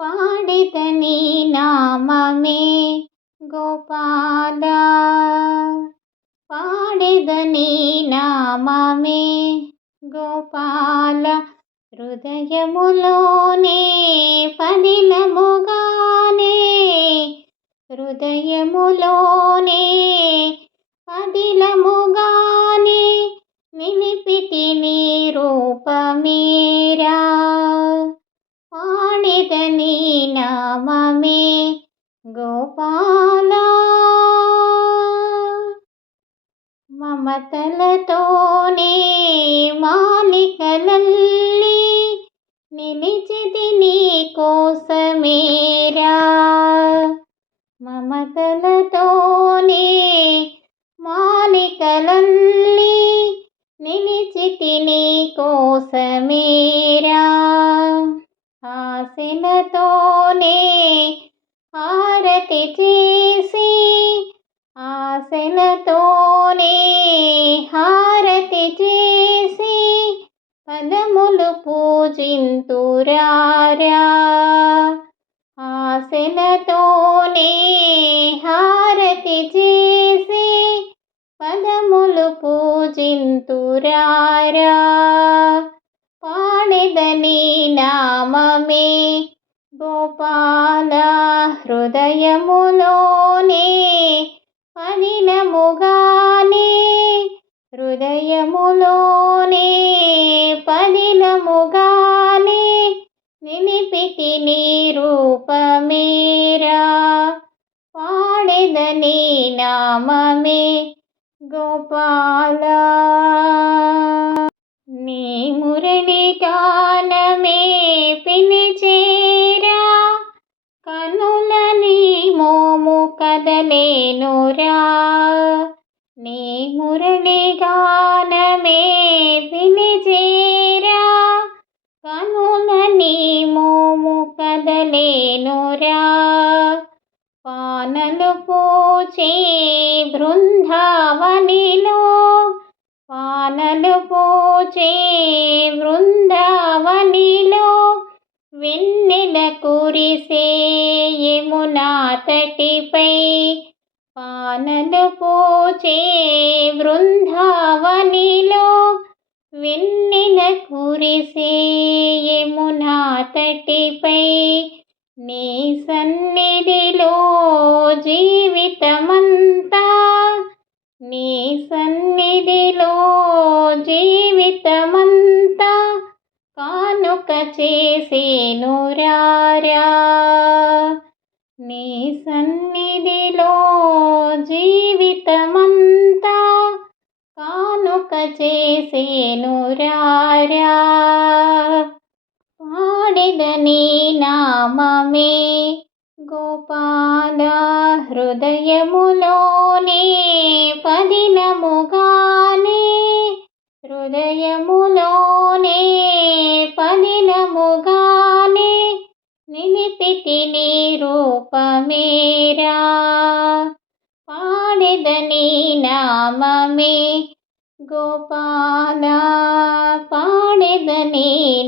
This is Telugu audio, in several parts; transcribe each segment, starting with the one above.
పాడిత నీ నామమే గోపాల. పాడిద నీ నామమే గోపాల. హృదయములోనే పదిలముగానే హృదయములో నీ నామమే గోపాల. మమతలతోనే మాలికలల్లి నిలిచిది నీ కోసమేరా మమతలతోనే మాలికలల్లి నిలిచితి నీ కోసమే ఆశలతోనే హారతి చేసి ఆశలతోనే హారతి చేసి పదములు పూజింతురారా. ఆశలతోనే హారతి చేసి పదములు పూజింతురారా. నామమే గోపాల హృదయములోనే పదిలముగానే హృదయములోనే పదిలముగానే నిలిపితి నీ రూపమేరా. పాడెదని నామమే గోపాల. నీ మురళి గానమే పిలిచేరా కనుల నీ మోము కదలేనురా నీ మురళి గానమే పిలిచేరా కనుల నీ మోము కదలేనురా పానలు పోచే బృందావన పూచే బృందావనిలో వెన్నెల కురిసే యమునా తటిపై పానలు పూచే బృందావనిలో వెన్నెల కురిసే యమునా తటిపై నీ సన్నిధిలో జీవితమంతా నీ సన్నిధిలో జీవితమంతా కానుక చేసేను రారా. నీ సన్నిధిలో జీవితమంతా కానుక చేసేను రారా. పాడిద నీ నామమే గోపాల హృదయములోనే పదినముగానే హృదయములోనే పదినముగానే నిలిపితి నీ రూపమేరా. పాడిద నామమే గోపాల పాడిద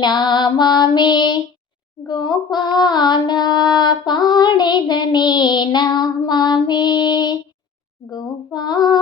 నామమే पाला पाणिदनेना मे। गोपा